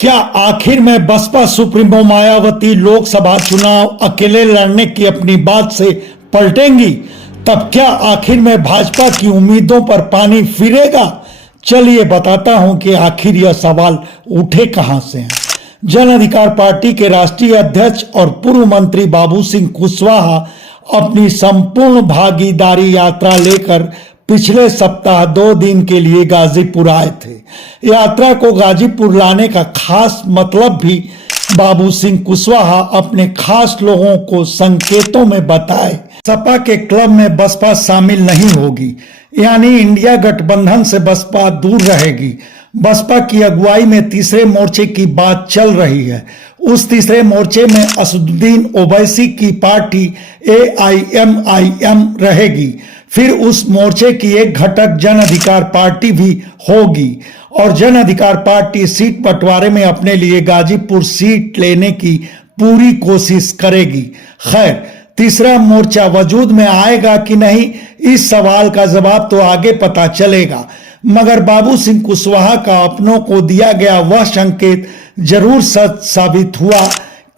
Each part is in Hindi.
क्या आखिर में बसपा सुप्रीमो मायावती लोकसभा चुनाव अकेले लड़ने की अपनी बात से पलटेंगी? तब क्या आखिर में भाजपा की उम्मीदों पर पानी फिरेगा? चलिए बताता हूं कि आखिर यह सवाल उठे कहां से हैं। जन अधिकार पार्टी के राष्ट्रीय अध्यक्ष और पूर्व मंत्री बाबू सिंह कुशवाहा अपनी संपूर्ण भागीदारी यात्रा लेकर पिछले सप्ताह 2 दिन के लिए गाजीपुर आए थे। यात्रा को गाजीपुर लाने का खास मतलब भी बाबू सिंह कुशवाहा अपने खास लोगों को संकेतों में बताए। सपा के क्लब में बसपा शामिल नहीं होगी, यानी इंडिया गठबंधन से बसपा दूर रहेगी। बसपा की अगुवाई में तीसरे मोर्चे की बात चल रही है। उस तीसरे मोर्चे में असदुद्दीन ओवैसी की पार्टी AIMIM रहेगी। फिर उस मोर्चे की एक घटक जन अधिकार पार्टी भी होगी और जन अधिकार पार्टी सीट बंटवारे में अपने लिए गाजीपुर सीट लेने की पूरी कोशिश करेगी। खैर, तीसरा मोर्चा वजूद में आएगा कि नहीं, इस सवाल का जवाब तो आगे पता चलेगा। मगर बाबू सिंह कुशवाहा का अपनों को दिया गया वह संकेत जरूर सच साबित हुआ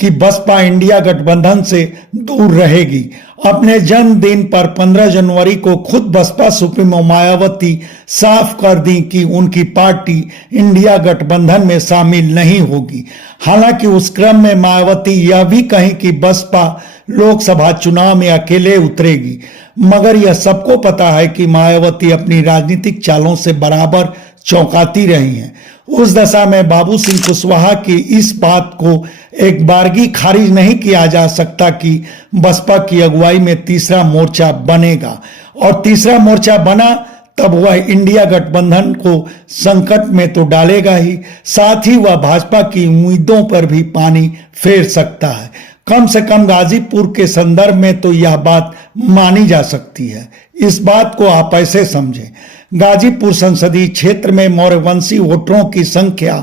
कि बसपा इंडिया गठबंधन से दूर रहेगी। अपने जन्मदिन पर 15 जनवरी को खुद बसपा सुप्रीमो मायावती साफ कर दी कि उनकी पार्टी इंडिया गठबंधन में शामिल नहीं होगी। हालांकि उस क्रम में मायावती यह भी कही कि बसपा लोकसभा चुनाव में अकेले उतरेगी। मगर यह सबको पता है कि मायावती अपनी राजनीतिक चालों से बराबर चौंकाती रही हैं। उस दशा में बाबू सिंह कुशवाहा की इस बात को एक बारगी खारिज नहीं किया जा सकता कि बसपा की अगुवाई में तीसरा मोर्चा बनेगा, और तीसरा मोर्चा बना तब वह इंडिया गठबंधन को संकट में तो डालेगा ही, साथ ही वह भाजपा की उम्मीदों पर भी पानी फेर सकता है। कम से कम गाजीपुर के संदर्भ में तो यह बात मानी जा सकती है। इस बात को आप ऐसे समझें, गाजीपुर संसदीय क्षेत्र में मौर्यवंशी वोटरों की संख्या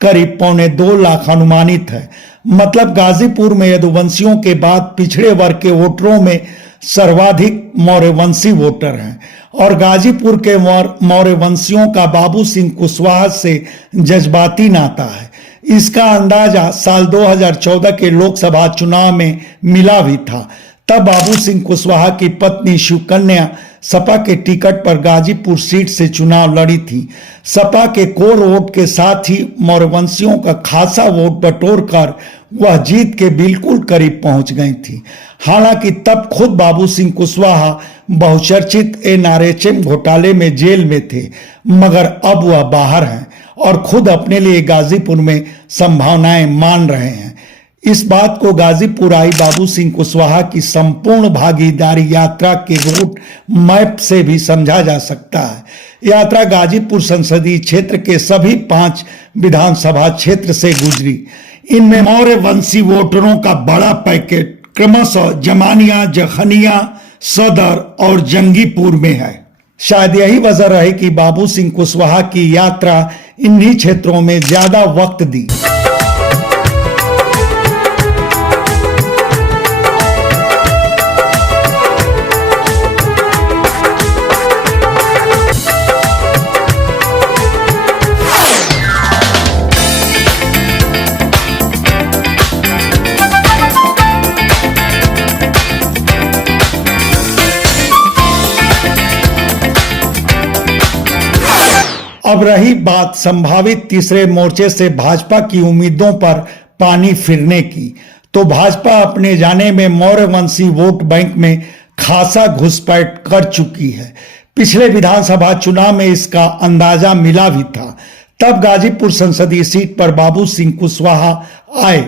करीब 2.25 लाख अनुमानित है। मतलब गाजीपुर में यदुवंशियों के बाद पिछड़े वर्ग के वोटरों में सर्वाधिक मौर्यवंशी वोटर हैं, और गाजीपुर के मौर्यवंशियों का बाबू सिंह कुशवाहा से जज्बाती नाता है। इसका अंदाजा साल 2014 के लोकसभा चुनाव में मिला भी था। तब बाबू सिंह कुशवाहा की पत्नी शिवकन्या सपा के टिकट पर गाजीपुर सीट से चुनाव लड़ी थी। सपा के कोर वोट के साथ ही मौर्यवंशियों का खासा वोट बटोरकर वह जीत के बिल्कुल करीब पहुंच गई थी। हालांकि तब खुद बाबू सिंह कुशवाहा बहुचर्चित NRHM घोटाले में जेल में थे, मगर अब वह बाहर हैं और खुद अपने लिए गाजीपुर में संभावनाएं मान रहे हैं। इस बात को गाजीपुर आई बाबू सिंह कुशवाहा की संपूर्ण भागीदारी यात्रा के रूट मैप से भी समझा जा सकता है। यात्रा गाजीपुर संसदीय क्षेत्र के सभी 5 विधानसभा क्षेत्र से गुजरी। इनमें मौर्यवंशी वोटरों का बड़ा पैकेट क्रमशः जमानिया, जखनिया, सदर और जंगीपुर में है। शायद यही वजह रही कि बाबू सिंह कुशवाहा की यात्रा इन्हीं क्षेत्रों में ज्यादा वक्त दी। अब रही बात संभावित तीसरे मोर्चे से भाजपा की उम्मीदों पर पानी फिरने की, तो भाजपा अपने जाने में मौर्यवंशी वोट बैंक में खासा घुसपैठ कर चुकी है। पिछले विधानसभा चुनाव में इसका अंदाजा मिला भी था। तब गाजीपुर संसदीय सीट पर बाबू सिंह कुशवाहा आए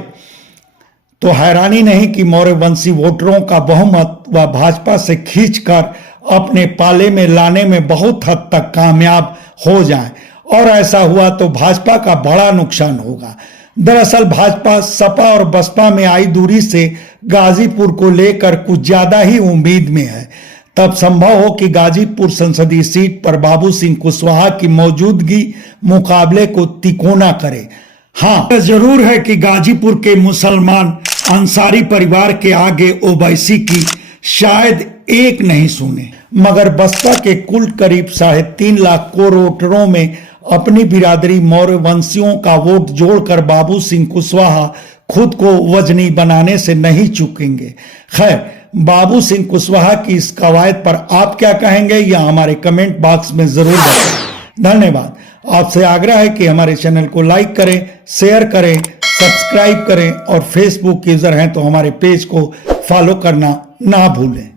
तो हैरानी नहीं कि मौर्यवंशी वोटरों का बहुमत वह भाजपा से खींचकर अपने पाले में लाने में बहुत हद तक कामयाब हो जाए, और ऐसा हुआ तो भाजपा का बड़ा नुकसान होगा। दरअसल भाजपा सपा और बसपा में आई दूरी से गाजीपुर को लेकर कुछ ज्यादा ही उम्मीद में है। तब संभव हो कि गाजीपुर संसदीय सीट पर बाबू सिंह कुशवाहा की मौजूदगी मुकाबले को तिकोना करे। हाँ, जरूर है कि गाजीपुर के मुसलमान अंसारी परिवार के आगे ओवैसी की शायद एक नहीं सुने, मगर बसपा के कुल करीब 3.5 लाख कोर वोटरों में अपनी बिरादरी मौर्य वंशियों का वोट जोड़कर बाबू सिंह कुशवाहा खुद को वजनी बनाने से नहीं चूकेंगे। खैर, बाबू सिंह कुशवाहा की इस कवायद पर आप क्या कहेंगे, या हमारे कमेंट बॉक्स में जरूर बताएं। धन्यवाद। आपसे आग्रह है कि हमारे चैनल को लाइक करें, शेयर करें, सब्सक्राइब करें और फेसबुक यूजर हैं तो हमारे पेज को फॉलो करना ना भूलें।